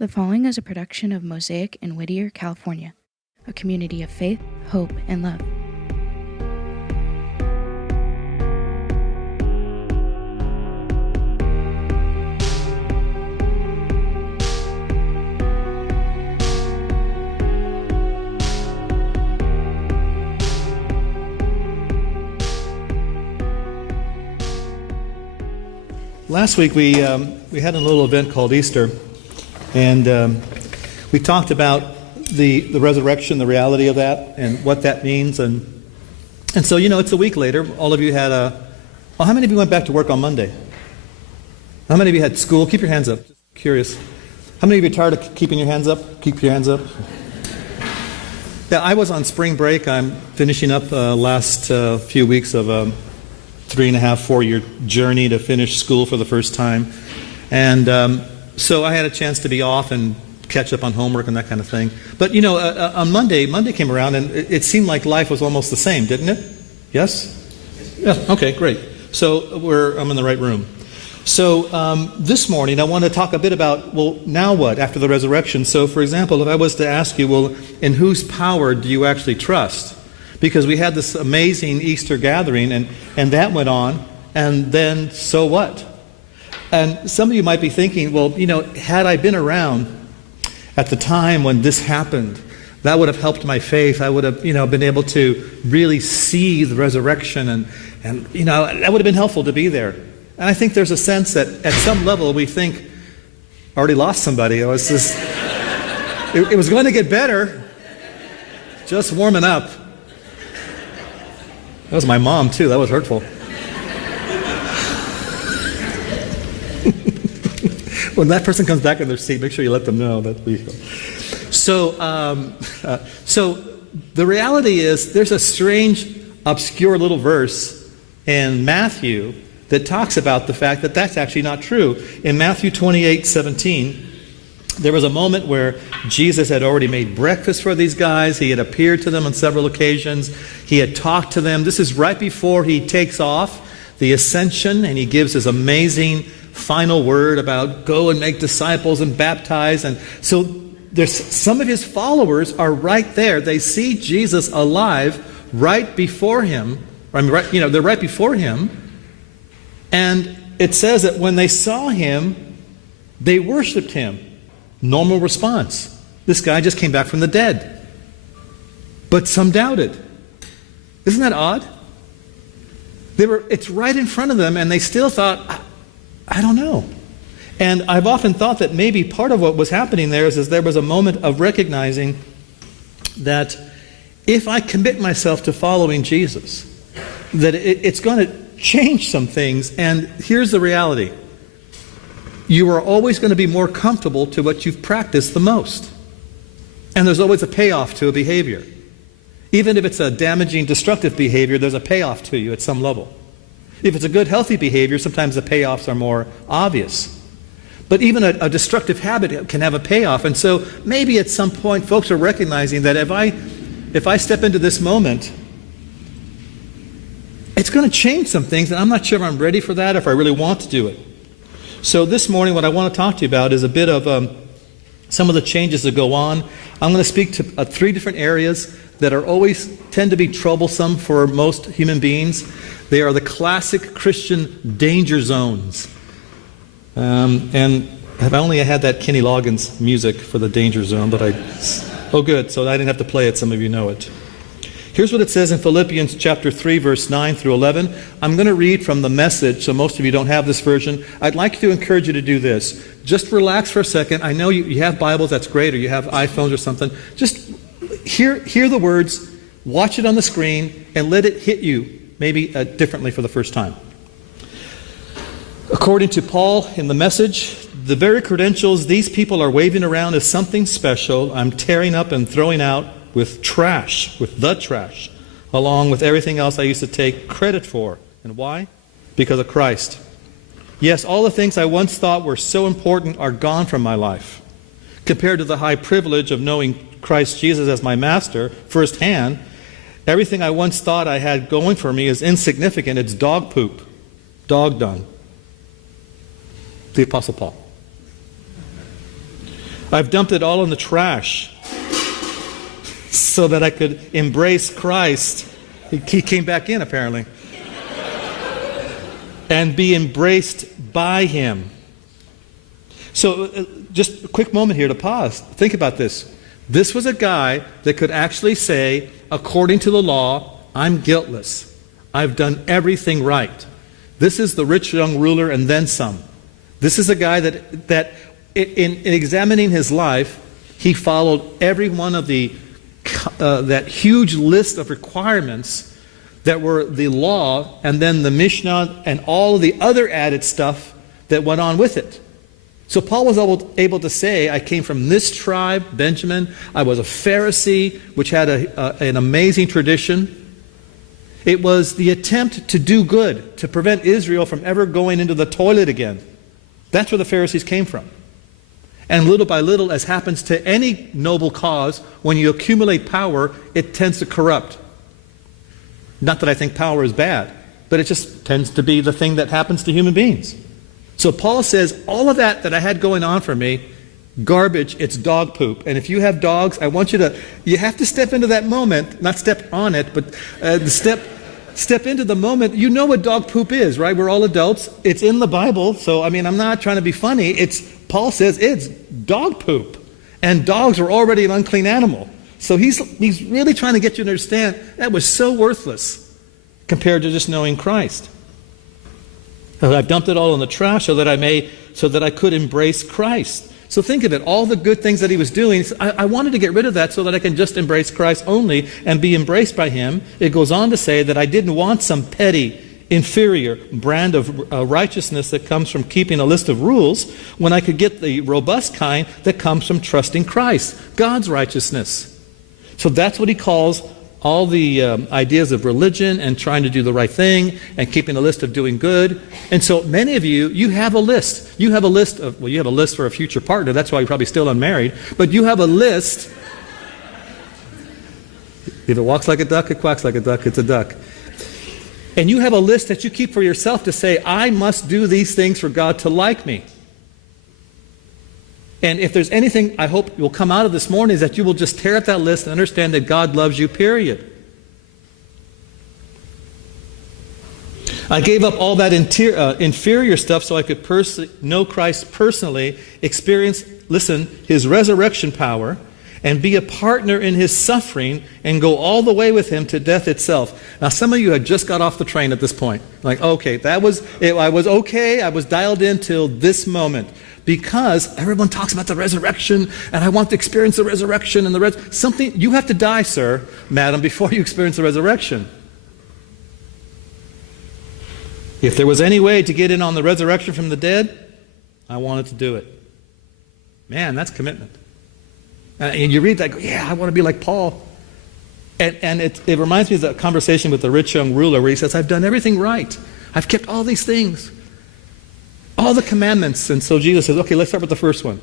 The following is a production of Mosaic in Whittier, California, a community of faith, hope, and love. Last week we had a little event called Easter, and we talked about the resurrection, the reality of that, and what that means, and so it's a week later. All of you had how many of you went back to work on Monday? How many of you had school? Keep your hands up. Just curious. How many of you are tired of keeping your hands up? Keep your hands up. Yeah, I was on spring break. I'm finishing up last few weeks of 3.5-4 year journey to finish school for the first time. And so I had a chance to be off and catch up on homework and that kind of thing. But on Monday came around and it seemed like life was almost the same, didn't it? Yes? Yeah, okay, great. So I'm in the right room. So this morning I want to talk a bit about, well, now what after the resurrection? So for example, if I was to ask you, well, in whose power do you actually trust? Because we had this amazing Easter gathering, and that went on, and then so what? And some of you might be thinking, well, had I been around at the time when this happened, that would have helped my faith. I would have, been able to really see the resurrection, and that would have been helpful to be there. And I think there's a sense that at some level we think, I already lost somebody. It was just, it was going to get better, just warming up. That was my mom, too. That was hurtful. When that person comes back in their seat, make sure you let them know that we... So the reality is there's a strange, obscure little verse in Matthew that talks about the fact that that's actually not true. In Matthew 28:17, there was a moment where Jesus had already made breakfast for these guys. He had appeared to them on several occasions. He had talked to them. This is right before he takes off the ascension, and he gives his amazing final word about go and make disciples and baptize. And so there's some of his followers are right there. They see Jesus alive right before him. They're right before him. And it says that when they saw him, they worshiped him. Normal response. This guy just came back from the dead. But some doubted. Isn't that odd? It's right in front of them, and they still thought, I don't know. And I've often thought that maybe part of what was happening there is there was a moment of recognizing that if I commit myself to following Jesus, that it's going to change some things. And here's the reality. You are always going to be more comfortable to what you've practiced the most. And there's always a payoff to a behavior. Even if it's a damaging, destructive behavior, there's a payoff to you at some level. If it's a good, healthy behavior, sometimes the payoffs are more obvious. But even a destructive habit can have a payoff. And so maybe at some point folks are recognizing that if I step into this moment, it's going to change some things, and I'm not sure if I'm ready for that, if I really want to do it. So this morning what I want to talk to you about is a bit of some of the changes that go on. I'm going to speak to 3 different areas that tend to be troublesome for most human beings. They are the classic Christian danger zones. And I've only had that Kenny Loggins music for the danger zone, but oh good, so I didn't have to play it, some of you know it. Here's what it says in Philippians chapter 3, verse 9 through 11. I'm going to read from the Message, so most of you don't have this version. I'd like to encourage you to do this. Just relax for a second. I know you have Bibles, that's great, or you have iPhones or something. Just hear the words, watch it on the screen, and let it hit you maybe differently for the first time. According to Paul in the Message, the very credentials these people are waving around as something special, I'm tearing up and throwing out with the trash, along with everything else I used to take credit for. And why? Because of Christ. Yes, all the things I once thought were so important are gone from my life. Compared to the high privilege of knowing Christ Jesus as my master firsthand, everything I once thought I had going for me is insignificant. It's dog poop, dog dung. The Apostle Paul. I've dumped it all in the trash so that I could embrace Christ. He came back in, apparently. And be embraced by him. So just a quick moment here to pause. Think about this. This was a guy that could actually say, according to the law, I'm guiltless. I've done everything right. This is the rich young ruler and then some. This is a guy that in examining his life, he followed every one of that huge list of requirements that were the law, and then the Mishnah and all of the other added stuff that went on with it. So Paul was able to say, I came from this tribe, Benjamin. I was a Pharisee, which had an amazing tradition. It was the attempt to do good, to prevent Israel from ever going into the toilet again. That's where the Pharisees came from. And little by little, as happens to any noble cause, when you accumulate power, it tends to corrupt. Not that I think power is bad, but it just tends to be the thing that happens to human beings. So Paul says, all of that I had going on for me, garbage, it's dog poop. And if you have dogs, I want you have to step into that moment, not step on it, but step into the moment. You know what dog poop is, right? We're all adults. It's in the Bible. So, I'm not trying to be funny. Paul says it's dog poop. And dogs are already an unclean animal. So he's really trying to get you to understand that was so worthless compared to just knowing Christ. I've dumped it all in the trash so that I could embrace Christ. So think of it, all the good things that he was doing. I wanted to get rid of that so that I can just embrace Christ only and be embraced by him. It goes on to say that I didn't want some petty, inferior brand of righteousness that comes from keeping a list of rules when I could get the robust kind that comes from trusting Christ, God's righteousness. So that's what he calls all the ideas of religion and trying to do the right thing and keeping a list of doing good. And so many of you have a list. You have a list for a future partner. That's why you're probably still unmarried. But you have a list. If it walks like a duck, it quacks like a duck, it's a duck. And you have a list that you keep for yourself to say, I must do these things for God to like me. And if there's anything I hope will come out of this morning is that you will just tear up that list and understand that God loves you, period. I gave up all that inferior stuff so I could know Christ personally, experience, his resurrection power, and be a partner in his suffering and go all the way with him to death itself. Now, some of you had just got off the train at this point. Like, okay, I was okay, I was dialed in till this moment. Because everyone talks about the resurrection, and I want to experience the resurrection and something. You have to die, sir, madam, before you experience the resurrection. If there was any way to get in on the resurrection from the dead, I wanted to do it. Man, that's commitment. And you read that, I want to be like Paul. And it reminds me of that conversation with the rich young ruler where he says, I've done everything right. I've kept all these things. All the commandments. And so Jesus says, okay, let's start with the first one.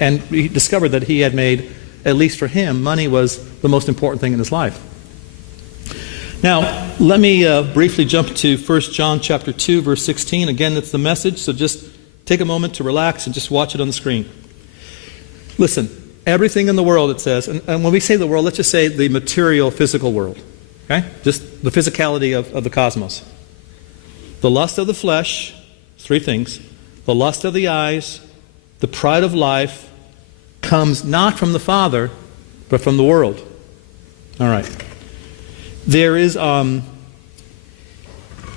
And he discovered that he had made, at least for him, money was the most important thing in his life. Now, let me briefly jump to 1 John chapter 2, verse 16. Again, that's the message, so just take a moment to relax and just watch it on the screen. Listen, everything in the world, it says, and when we say the world, let's just say the material, physical world. Okay? Just the physicality of the cosmos. The lust of the flesh, 3 things. The lust of the eyes, the pride of life, comes not from the Father, but from the world. All right. There is, I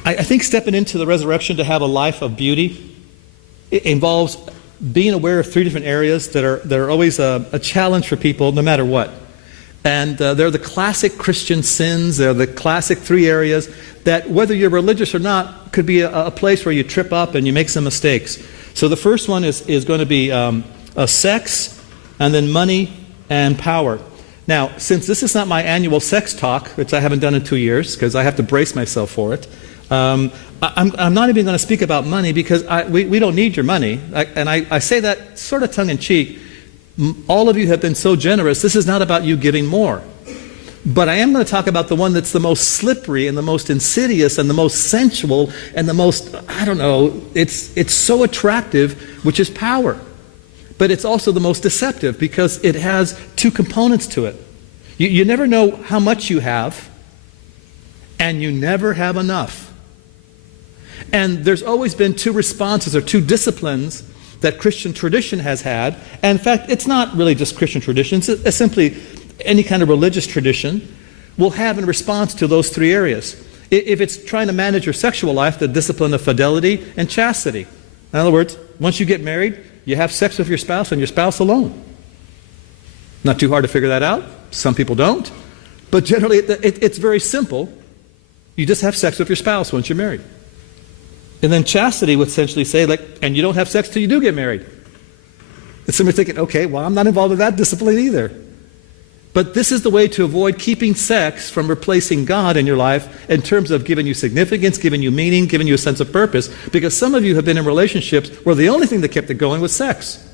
think stepping into the resurrection to have a life of beauty, it involves being aware of 3 different areas that are always a challenge for people, no matter what. And they're the classic Christian sins. They're the classic 3 areas that, whether you're religious or not, could be a place where you trip up and you make some mistakes. So the first one is going to be sex, and then money and power. Now, since this is not my annual sex talk, which I haven't done in 2 years because I have to brace myself for it, I'm not even going to speak about money because we don't need your money. I say that sort of tongue-in-cheek. All of you have been so generous. This is not about you giving more. But I am going to talk about the one that's the most slippery and the most insidious and the most sensual and the most, it's so attractive, which is power. but it's also the most deceptive because it has two components to it. You never know how much you have, and you never have enough. And there's always been two responses or two disciplines that Christian tradition has had. And in fact, it's not really just Christian tradition, it's simply any kind of religious tradition will have in response to those three areas. If it's trying to manage your sexual life, the discipline of fidelity and chastity. In other words, once you get married, you have sex with your spouse and your spouse alone. Not too hard to figure that out. Some people don't. But generally, it's very simple. You just have sex with your spouse once you're married. And then chastity would essentially say, and you don't have sex till you do get married. And somebody's thinking, okay, well, I'm not involved in that discipline either. But this is the way to avoid keeping sex from replacing God in your life in terms of giving you significance, giving you meaning, giving you a sense of purpose. Because some of you have been in relationships where the only thing that kept it going was sex.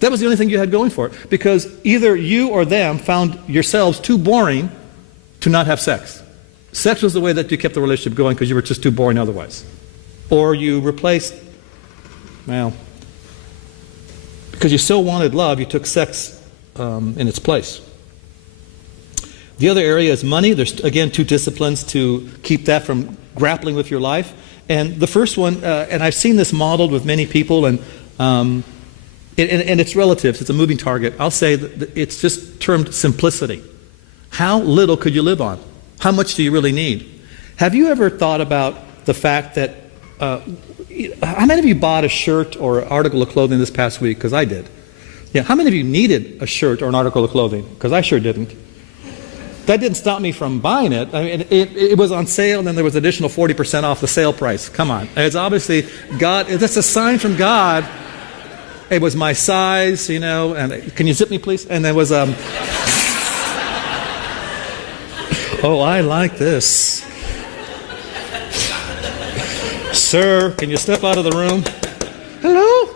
That was the only thing you had going for it. Because either you or them found yourselves too boring to not have sex. Sex was the way that you kept the relationship going because you were just too boring otherwise. Or you replaced, because you so wanted love, you took sex in its place. The other area is money. There's, again, two disciplines to keep that from grappling with your life. And the first one, and I've seen this modeled with many people, and it's relatives. It's a moving target. I'll say that it's just termed simplicity. How little could you live on? How much do you really need? Have you ever thought about the fact that, how many of you bought a shirt or an article of clothing this past week? Because I did. Yeah, how many of you needed a shirt or an article of clothing? Because I sure didn't. That didn't stop me from buying it. I mean, it was on sale, and then there was additional 40% off the sale price. Come on. It's obviously God. That's a sign from God. It was my size, and can you zip me, please? And there was, oh, I like this. Sir, can you step out of the room? Hello?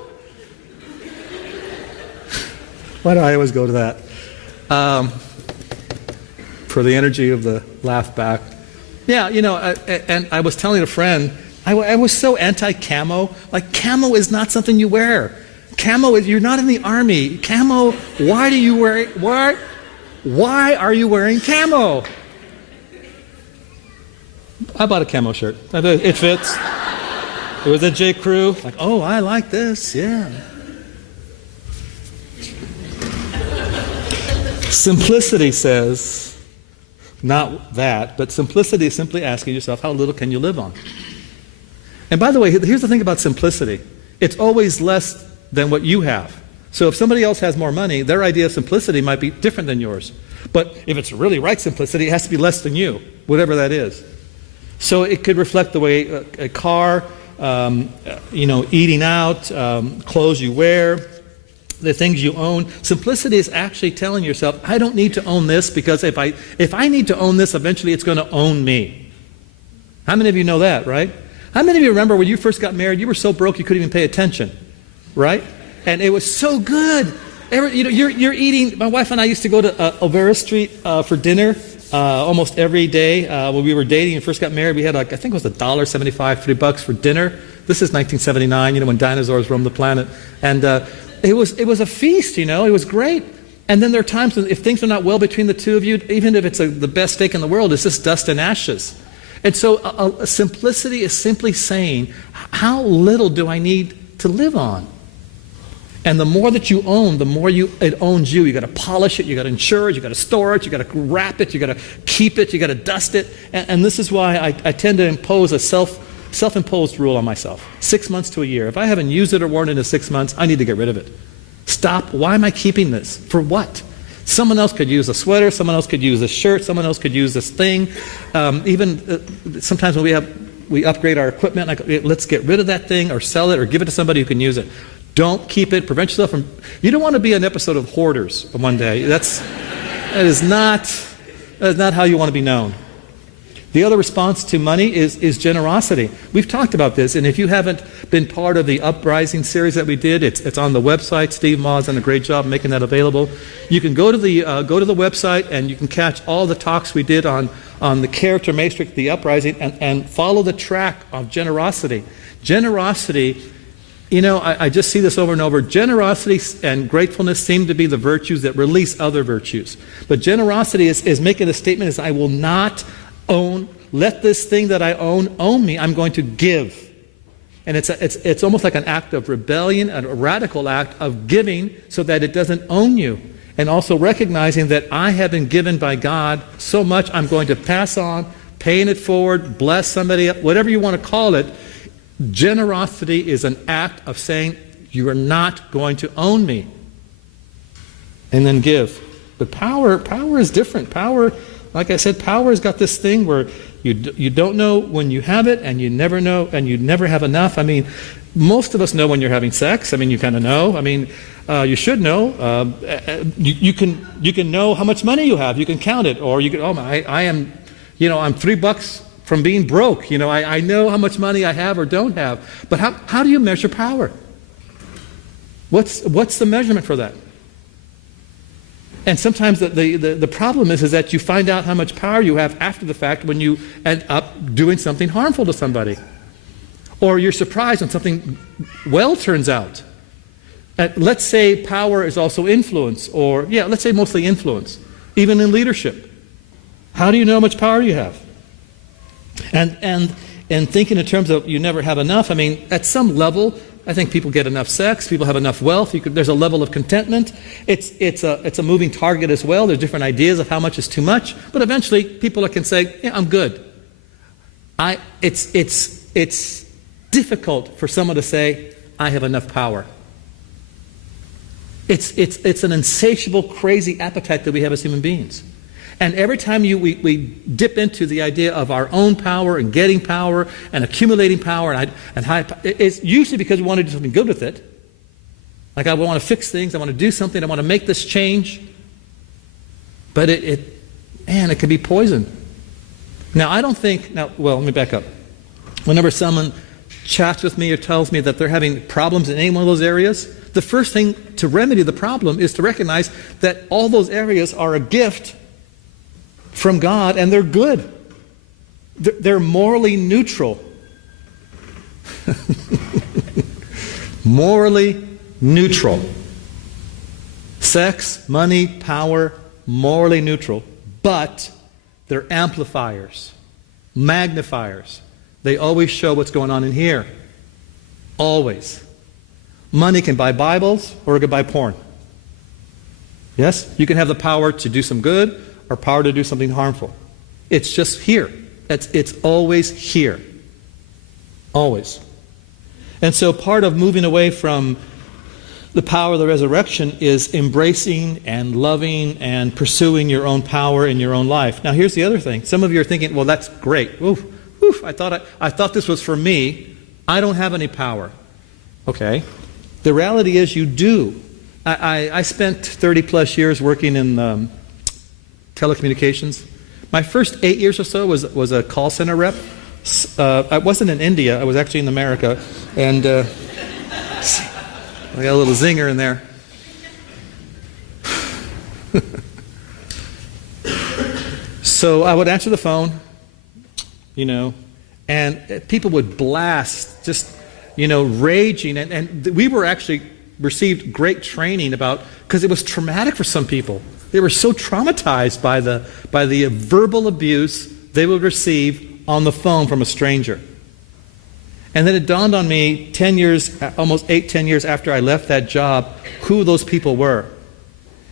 Why do I always go to that? For the energy of the laugh back. Yeah, and I was telling a friend, I was so anti-camo. Like, camo is not something you wear. Camo is, you're not in the army. Camo, why are you wearing camo? I bought a camo shirt. It fits. It was a J. Crew. Like, oh, I like this, yeah. Simplicity says, not that, but simplicity is simply asking yourself, how little can you live on? And by the way, here's the thing about simplicity. It's always less than what you have. So if somebody else has more money, their idea of simplicity might be different than yours. But if it's really right simplicity, it has to be less than you, whatever that is. So it could reflect the way a car, eating out, clothes you wear, the things you own. Simplicity is actually telling yourself, I don't need to own this because if I need to own this, eventually it's going to own me. How many of you know that, right? How many of you remember when you first got married, you were so broke you couldn't even pay attention, right? And it was so good. You're eating. My wife and I used to go to Olvera Street for dinner almost every day. When we were dating and first got married, we had I think it was $1.75, $3 for dinner. This is 1979, when dinosaurs roamed the planet. And it was a feast, it was great. And then there are times when if things are not well between the two of you, even if it's the best steak in the world, it's just dust and ashes. And so simplicity is simply saying, how little do I need to live on? And the more that you own, the more it owns you. You got to polish it, you got to insure it, you got to store it, you got to wrap it, you got to keep it, you got to dust it. And this is why I tend to impose a self-imposed rule on myself. 6 months to a year. If I haven't used it or worn it in 6 months, I need to get rid of it. Stop. Why am I keeping this? For what? Someone else could use a sweater, someone else could use a shirt, someone else could use this thing. Sometimes when we upgrade our equipment, let's get rid of that thing or sell it or give it to somebody who can use it. Don't keep it. Prevent yourself from... You don't want to be an episode of Hoarders one day. That is not how you want to be known. The other response to money is generosity. We've talked about this, and if you haven't been part of the Uprising series that we did, it's on the website. Steve Ma has done a great job making that available. You can go to the website, and you can catch all the talks we did on the character matrix, the Uprising, and follow the track of generosity. Generosity I just see this over and over. Generosity and gratefulness seem to be the virtues that release other virtues. But generosity is making a statement is I will not let this thing that I own me. I'm going to give. And it's almost like an act of rebellion, a radical act of giving so that it doesn't own you. And also recognizing that I have been given by God so much I'm going to pass on, paying it forward, bless somebody, whatever you want to call it. Generosity is an act of saying, you are not going to own me. And then give. But power is different. Power, like I said, power has got this thing where you don't know when you have it, and you never know, and you never have enough. I mean, most of us know when you're having sex. I mean, you kind of know. I mean, you should know. You can know how much money you have. You can count it, or you can. Oh, I am, I'm $3 from being broke. I know how much money I have or don't have. But how do you measure power? What's the measurement for that? And sometimes the problem is that you find out how much power you have after the fact when you end up doing something harmful to somebody. Or you're surprised when something well turns out. Let's say power is also influence, or let's say mostly influence, even in leadership. How do you know how much power you have? And thinking in terms of you never have enough, I mean, at some level, I think people get enough sex, people have enough wealth, there's a level of contentment. It's a moving target as well. There's different ideas of how much is too much, but eventually people can say, I'm good. It's difficult for someone to say, I have enough power. It's an insatiable, crazy appetite that we have as human beings. And every time we dip into the idea of our own power and getting power and accumulating power and high, it's usually because we want to do something good with it. Like I want to fix things, I want to do something, I want to make this change. But it can be poison. Now let me back up. Whenever someone chats with me or tells me that they're having problems in any one of those areas, the first thing to remedy the problem is to recognize that all those areas are a gift from God, and they're good. They're morally neutral. Morally neutral. Sex, money, power, morally neutral. But they're amplifiers, magnifiers. They always show what's going on in here. Always. Money can buy Bibles, or it can buy porn. Yes? You can have the power to do some good, or power to do something harmful. It's just here. It's always here. Always. And so part of moving away from the power of the resurrection is embracing and loving and pursuing your own power in your own life. Now here's the other thing. Some of you are thinking, well, that's great. Oof, I thought this was for me. I don't have any power. Okay. The reality is you do. I spent 30 plus years working in telecommunications. My first 8 years or so was a call center rep. I wasn't in India. I was actually in America. And I got a little zinger in there. So I would answer the phone, and people would blast, just, raging. And we were actually received great training because it was traumatic for some people. They were so traumatized by the verbal abuse they would receive on the phone from a stranger. And then it dawned on me 10 years, almost 10 years after I left that job, who those people were.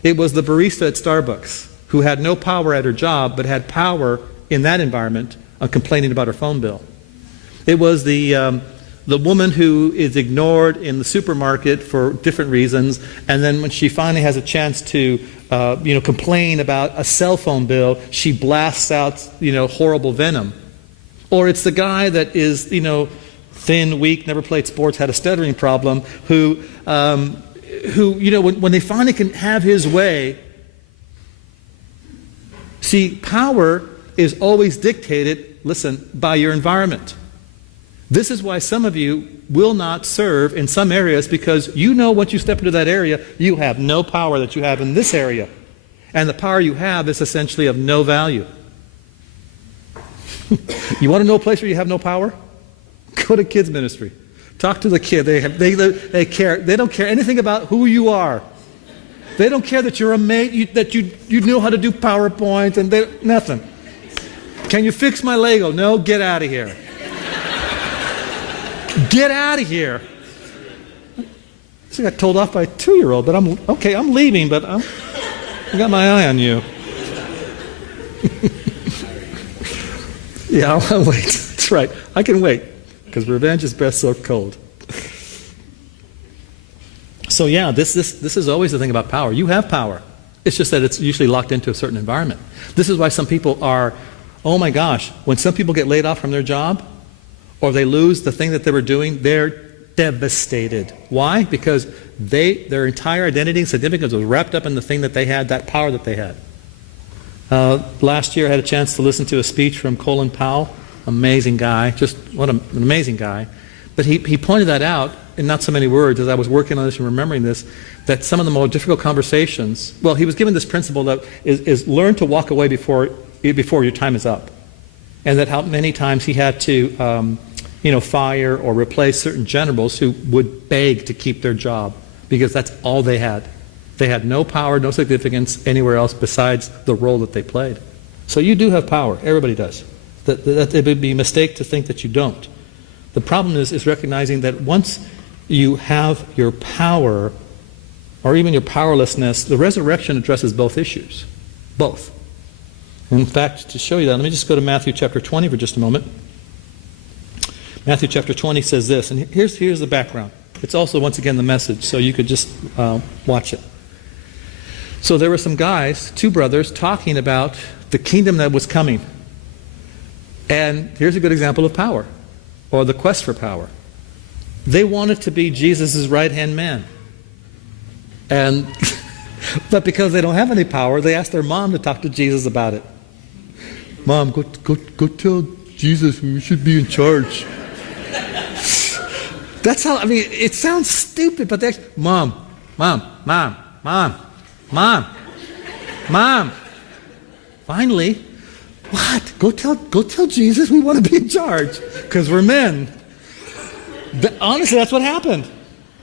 It was the barista at Starbucks who had no power at her job, but had power in that environment on complaining about her phone bill. It was the woman who is ignored in the supermarket for different reasons, and then when she finally has a chance to complain about a cell phone bill, she blasts out horrible venom. Or it's the guy that is thin, weak, never played sports, had a stuttering problem, who when they finally can have his way. See, power is always dictated, listen, by your environment. This is why some of you will not serve in some areas, because once you step into that area, you have no power that you have in this area. And the power you have is essentially of no value. You want to know a place where you have no power? Go to kids ministry. Talk to the kid. They care. They don't care anything about who you are. They don't care that you're a mate, that you know how to do PowerPoint, and nothing. Can you fix my Lego? No, get out of here. Get out of here. So I got told off by a 2-year-old, but I'm leaving, but I got my eye on you. Yeah, I'll wait. That's right. I can wait, because revenge is best served cold. So yeah, this is always the thing about power. You have power. It's just that it's usually locked into a certain environment. This is why some people are, oh my gosh, when some people get laid off from their job, or they lose the thing that they were doing, they're devastated. Why? Because their entire identity and significance was wrapped up in the thing that they had, that power that they had. Last year I had a chance to listen to a speech from Colin Powell. Amazing guy, just what an amazing guy. But he pointed that out in not so many words as I was working on this and remembering this, that some of the more difficult conversations, well, he was given this principle that is learn to walk away before your time is up. And that how many times he had to fire or replace certain generals who would beg to keep their job because that's all they had. They had no power, no significance anywhere else besides the role that they played. So you do have power. Everybody does. That it would be a mistake to think that you don't. The problem is recognizing that once you have your power or even your powerlessness, the resurrection addresses both issues. Both. In fact, to show you that, let me just go to Matthew chapter 20 for just a moment. Matthew chapter 20 says this, and here's the background. It's also, once again, the message, so you could just watch it. So there were some guys, 2 brothers, talking about the kingdom that was coming. And here's a good example of power, or the quest for power. They wanted to be Jesus' right-hand man. And but because they don't have any power, they asked their mom to talk to Jesus about it. Mom, go tell Jesus we should be in charge. That's how, it sounds stupid, but they Mom. Finally, what? Go tell Jesus we want to be in charge, because we're men. Honestly, that's what happened.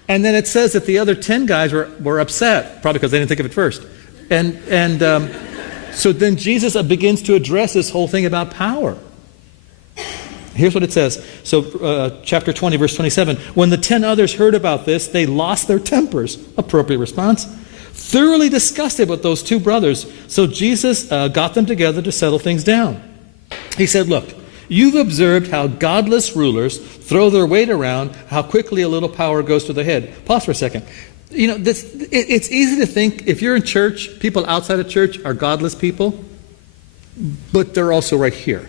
And then it says that the other 10 guys were upset, probably because they didn't think of it first. And so then Jesus begins to address this whole thing about power. Here's what it says. So chapter 20, verse 27. When the 10 others heard about this, they lost their tempers. Appropriate response. Thoroughly disgusted with those 2 brothers. So Jesus got them together to settle things down. He said, look, you've observed how godless rulers throw their weight around, how quickly a little power goes to their head. Pause for a second. It's easy to think if you're in church, people outside of church are godless people, but they're also right here.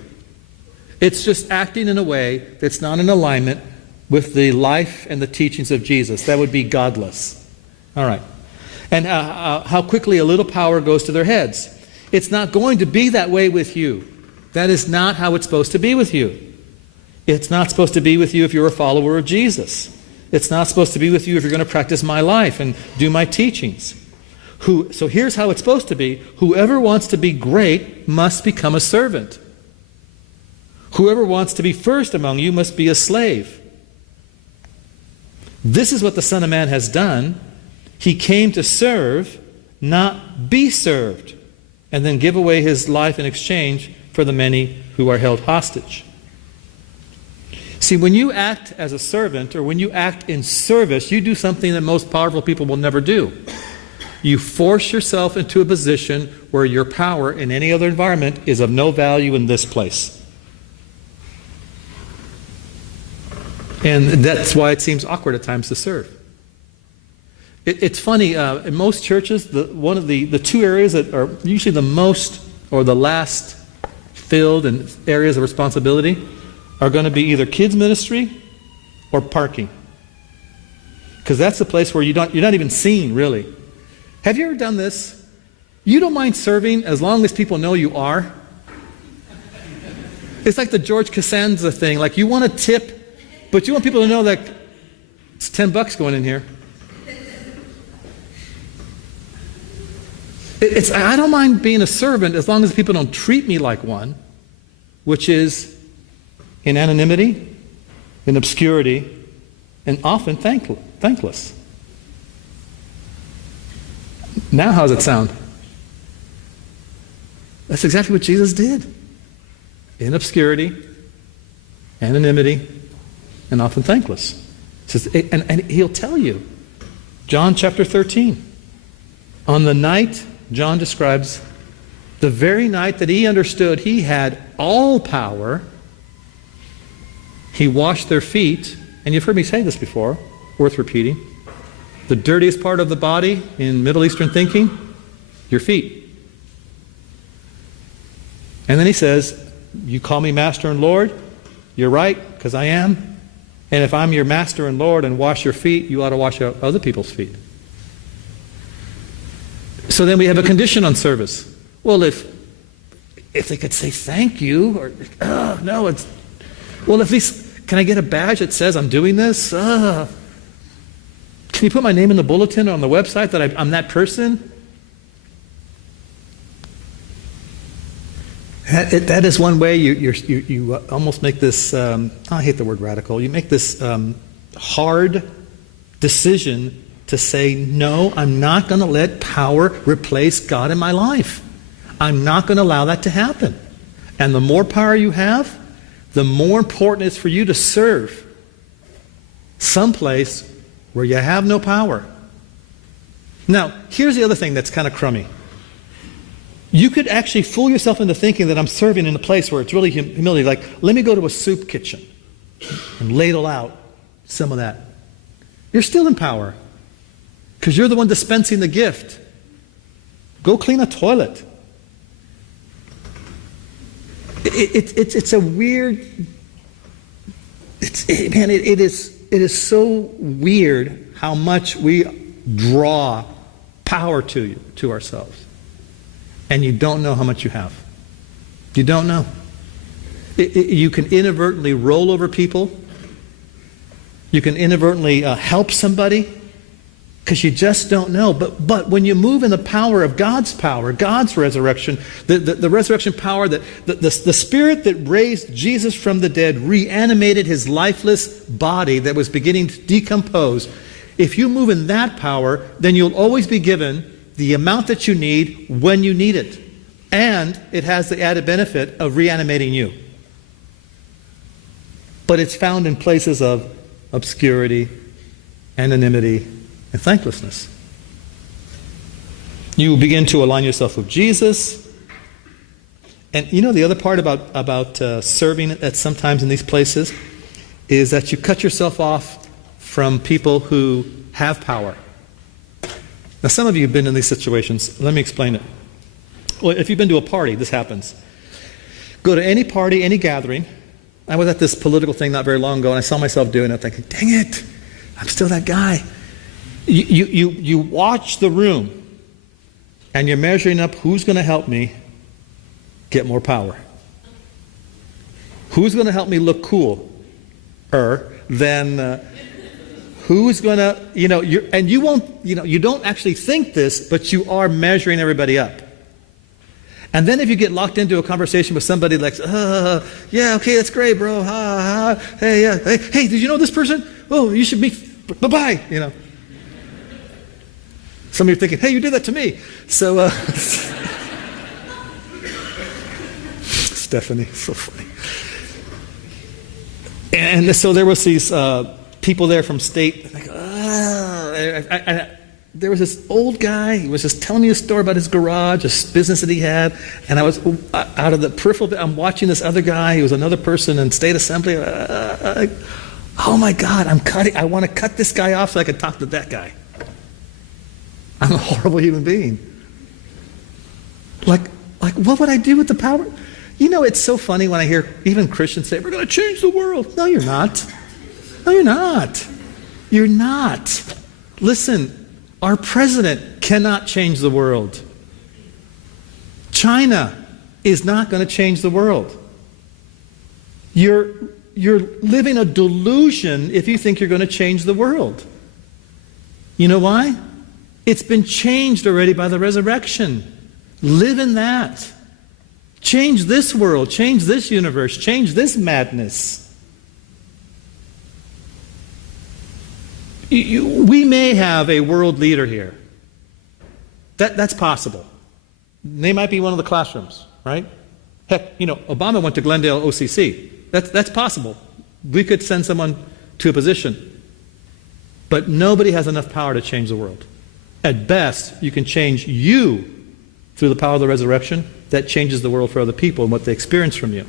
It's just acting in a way that's not in alignment with the life and the teachings of Jesus. That would be godless. All right. And how quickly a little power goes to their heads. It's not going to be that way with you. That is not how it's supposed to be with you. It's not supposed to be with you if you're a follower of Jesus. It's not supposed to be with you if you're going to practice my life and do my teachings. So here's how it's supposed to be. Whoever wants to be great must become a servant. Whoever wants to be first among you must be a slave. This is what the Son of Man has done. He came to serve, not be served, and then give away his life in exchange for the many who are held hostage. See, when you act as a servant, or when you act in service, you do something that most powerful people will never do. You force yourself into a position where your power in any other environment is of no value in this place. And that's why it seems awkward at times to serve. It's funny, in most churches, one of the 2 areas that are usually the most or the last filled in areas of responsibility are going to be either kids ministry or parking. Because that's the place where you're not even seen, really. Have you ever done this? You don't mind serving as long as people know you are. It's like the George Costanza thing. Like, you want to tip, but you want people to know that it's $10 going in here. I don't mind being a servant as long as people don't treat me like one, which is in anonymity, in obscurity, and often thankless. Now how does it sound? That's exactly what Jesus did. In obscurity, anonymity, and often thankless. It says, and he'll tell you. John chapter 13. On the night, John describes the very night that he understood he had all power, he washed their feet. And you've heard me say this before, worth repeating. The dirtiest part of the body in Middle Eastern thinking, your feet. And then he says, you call me Master and Lord? You're right, because I am. And if I'm your Master and Lord and wash your feet, you ought to wash other people's feet. So then we have a condition on service. Well, if they could say thank you, or, no, it's, well, at least, can I get a badge that says I'm doing this? Can you put my name in the bulletin or on the website that I'm that person? That is one way you almost make this, I hate the word radical, you make this hard decision to say, no, I'm not going to let power replace God in my life. I'm not going to allow that to happen. And the more power you have, the more important it is for you to serve someplace where you have no power. Now, here's the other thing that's kind of crummy. You could actually fool yourself into thinking that I'm serving in a place where it's really humility. Like, let me go to a soup kitchen and ladle out some of that. You're still in power because you're the one dispensing the gift. Go clean a toilet. It's a weird. It is so weird how much we draw power to ourselves. And you don't know how much you have. You don't know. You can inadvertently roll over people. You can inadvertently help somebody because you just don't know. But when you move in the power of God's power, God's resurrection, the resurrection power, the Spirit that raised Jesus from the dead reanimated his lifeless body that was beginning to decompose. If you move in that power, then you'll always be given the amount that you need when you need it. And it has the added benefit of reanimating you. But it's found in places of obscurity, anonymity, and thanklessness. You begin to align yourself with Jesus. And you know the other part about serving at sometimes in these places is that you cut yourself off from people who have power. Now, some of you have been in these situations. Let me explain it. Well, if you've been to a party, this happens. Go to any party, any gathering. I was at this political thing not very long ago, and I saw myself doing it. Thinking, dang it, I'm still that guy. You watch the room, and you're measuring up who's going to help me get more power. Who's going to help me look cooler than... who's going to, you won't, you don't actually think this, but you are measuring everybody up. And then if you get locked into a conversation with somebody like, yeah, okay, that's great, bro. Hey, yeah, hey, did you know this person? Oh, you should meet, bye-bye, Some of you are thinking, hey, you did that to me. So, Stephanie, so funny. And so there was these people there from state. Like, there was this old guy. He was just telling me a story about his garage, a business that he had. And I was out of the peripheral. I'm watching this other guy. He was another person in state assembly. Oh my God! I want to cut this guy off so I can talk to that guy. I'm a horrible human being. Like, what would I do with the power? It's so funny when I hear even Christians say, we're going to change the world. No, you're not. No, you're not. You're not. Listen, our president cannot change the world. China is not going to change the world. You're living a delusion if you think you're going to change the world. You know why? It's been changed already by the resurrection. Live in that. Change this world, change this universe, change this madness. We may have a world leader here. That's possible. They might be one of the classrooms, right? Heck, Obama went to Glendale OCC. That's possible. We could send someone to a position. But nobody has enough power to change the world. At best, you can change you through the power of the resurrection. That changes the world for other people and what they experience from you.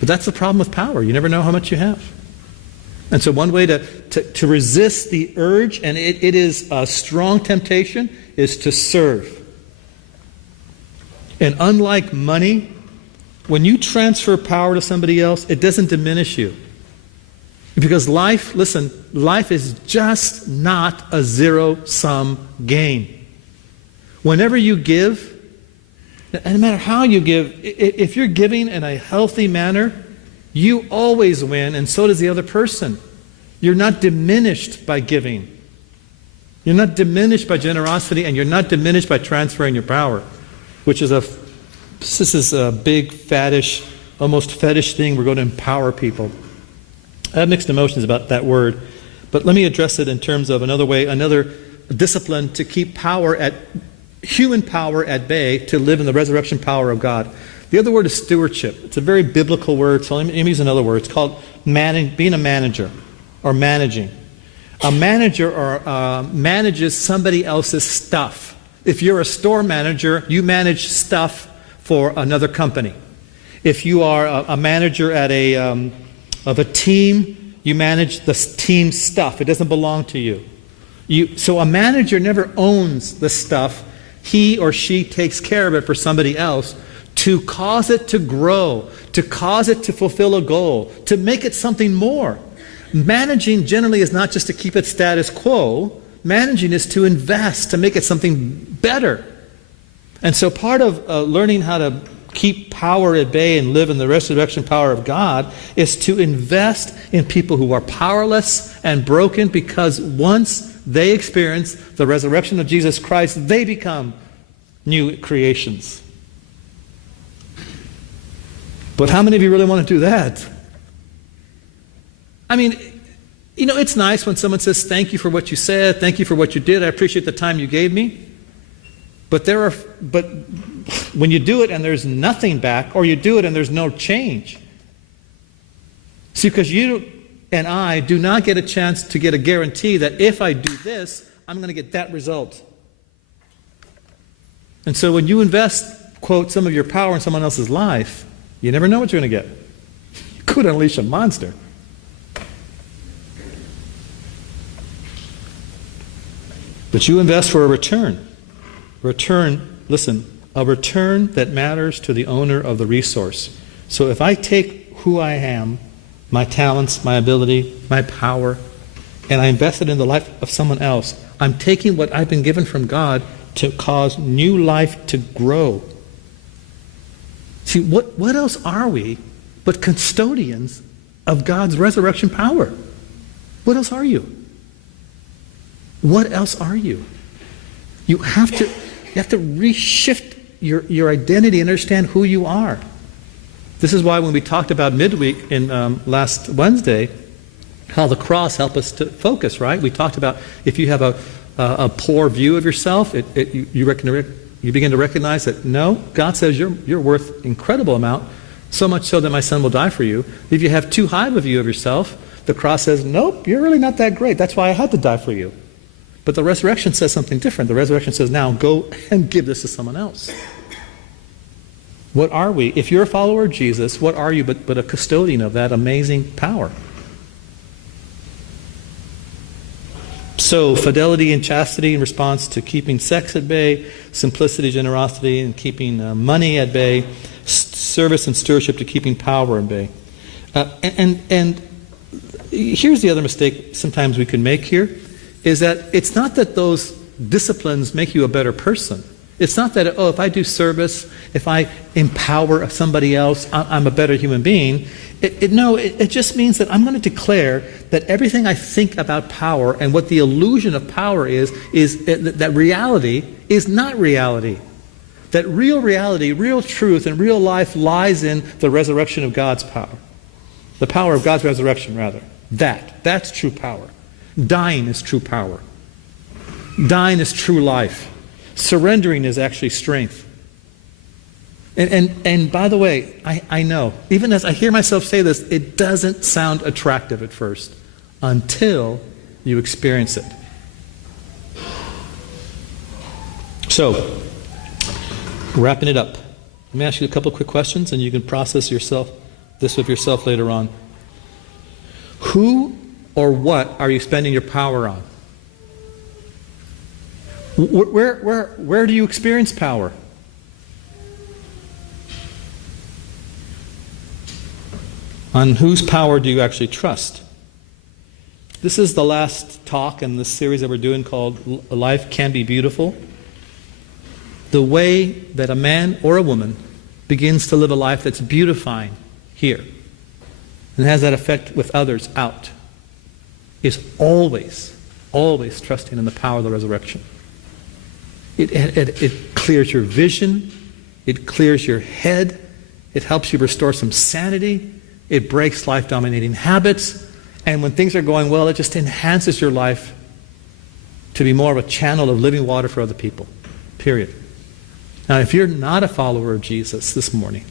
But that's the problem with power. You never know how much you have. And so one way to resist the urge, and it is a strong temptation, is to serve. And unlike money, when you transfer power to somebody else, it doesn't diminish you. Because life is just not a zero-sum game. Whenever you give, and no matter how you give, if you're giving in a healthy manner, you always win, and so does the other person. You're not diminished by giving. You're not diminished by generosity, and you're not diminished by transferring your power, which is this is a big, faddish, almost fetish thing. We're going to empower people. I have mixed emotions about that word, but let me address it in terms of another discipline to keep human power at bay, to live in the resurrection power of God. The other word is stewardship. It's a very biblical word, so let me use another word. It's called being a manager or managing. A manager manages somebody else's stuff. If you're a store manager, you manage stuff for another company. If you are a manager at of a team, you manage the team's stuff. It doesn't belong to you. So a manager never owns the stuff. He or she takes care of it for somebody else to cause it to grow, to cause it to fulfill a goal, to make it something more. Managing generally is not just to keep it status quo. Managing is to invest, to make it something better. And so part of learning how to keep power at bay and live in the resurrection power of God is to invest in people who are powerless and broken, because once they experience the resurrection of Jesus Christ, they become new creations. But how many of you really want to do that? I mean, it's nice when someone says, thank you for what you said, thank you for what you did, I appreciate the time you gave me. But when you do it and there's nothing back, or you do it and there's no change. See, because you and I do not get a chance to get a guarantee that if I do this, I'm going to get that result. And so when you invest, quote, some of your power in someone else's life, you never know what you're going to get. You could unleash a monster. But you invest for a return. A return that matters to the owner of the resource. So if I take who I am, my talents, my ability, my power, and I invest it in the life of someone else, I'm taking what I've been given from God to cause new life to grow. See, what else are we but custodians of God's resurrection power? What else are you? What else are you? You have to reshift your identity and understand who you are. This is why when we talked about midweek in last Wednesday, how the cross helped us to focus, right? We talked about if you have a poor view of yourself, you begin to recognize that, no, God says you're worth incredible amount, so much so that my son will die for you. If you have too high of a view of yourself, the cross says, nope, you're really not that great. That's why I had to die for you. But the resurrection says something different. The resurrection says, now go and give this to someone else. What are we? If you're a follower of Jesus, what are you but a custodian of that amazing power? So, fidelity and chastity in response to keeping sex at bay, simplicity, generosity, and keeping money at bay, service and stewardship to keeping power at bay. And here's the other mistake sometimes we can make here, is that it's not that those disciplines make you a better person. It's not that, if I do service, if I empower somebody else, I'm a better human being. It just means that I'm going to declare that everything I think about power and what the illusion of power is that reality is not reality. That real reality, real truth, and real life lies in the resurrection of God's power. The power of God's resurrection, rather. That's true power. Dying is true power. Dying is true life. Surrendering is actually strength. And by the way, I know, even as I hear myself say this, it doesn't sound attractive at first until you experience it. So, wrapping it up, let me ask you a couple quick questions and you can process this with yourself later on. Who or what are you spending your power on? Where do you experience power? On whose power do you actually trust? This is the last talk in this series that we're doing called Life Can Be Beautiful. The way that a man or a woman begins to live a life that's beautifying here and has that effect with others out is always, always trusting in the power of the resurrection. It clears your vision. It clears your head. It helps you restore some sanity. It breaks life-dominating habits. And when things are going well, it just enhances your life to be more of a channel of living water for other people. Period. Now, if you're not a follower of Jesus this morning,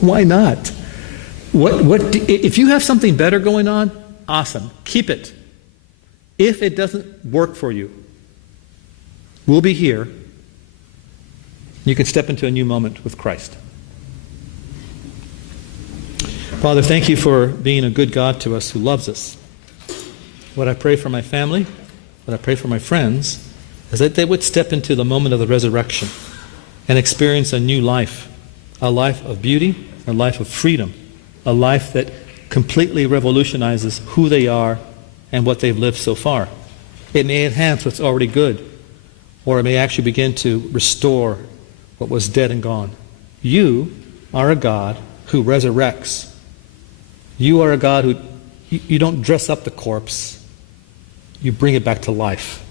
why not? If you have something better going on, awesome. Keep it. If it doesn't work for you, we'll be here. You can step into a new moment with Christ. Father, thank you for being a good God to us who loves us. What I pray for my family, what I pray for my friends, is that they would step into the moment of the resurrection and experience a new life, a life of beauty, a life of freedom, a life that completely revolutionizes who they are and what they've lived so far. It may enhance what's already good, or it may actually begin to restore what was dead and gone. You are a God who resurrects. You are a God who, you don't dress up the corpse, you bring it back to life.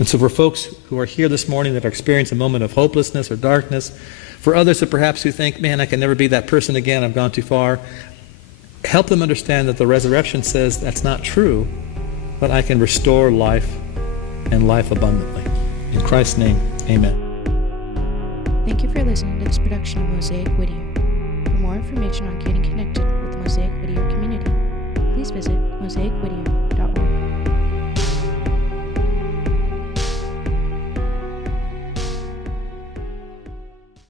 And so for folks who are here this morning that are experiencing a moment of hopelessness or darkness, for others that perhaps who think, man, I can never be that person again, I've gone too far, help them understand that the resurrection says that's not true, but I can restore life and life abundantly. In Christ's name, amen. Thank you for listening to this production of Mosaic Whittier. For more information on getting connected with the Mosaic Whittier community, please visit mosaicwhittier.com.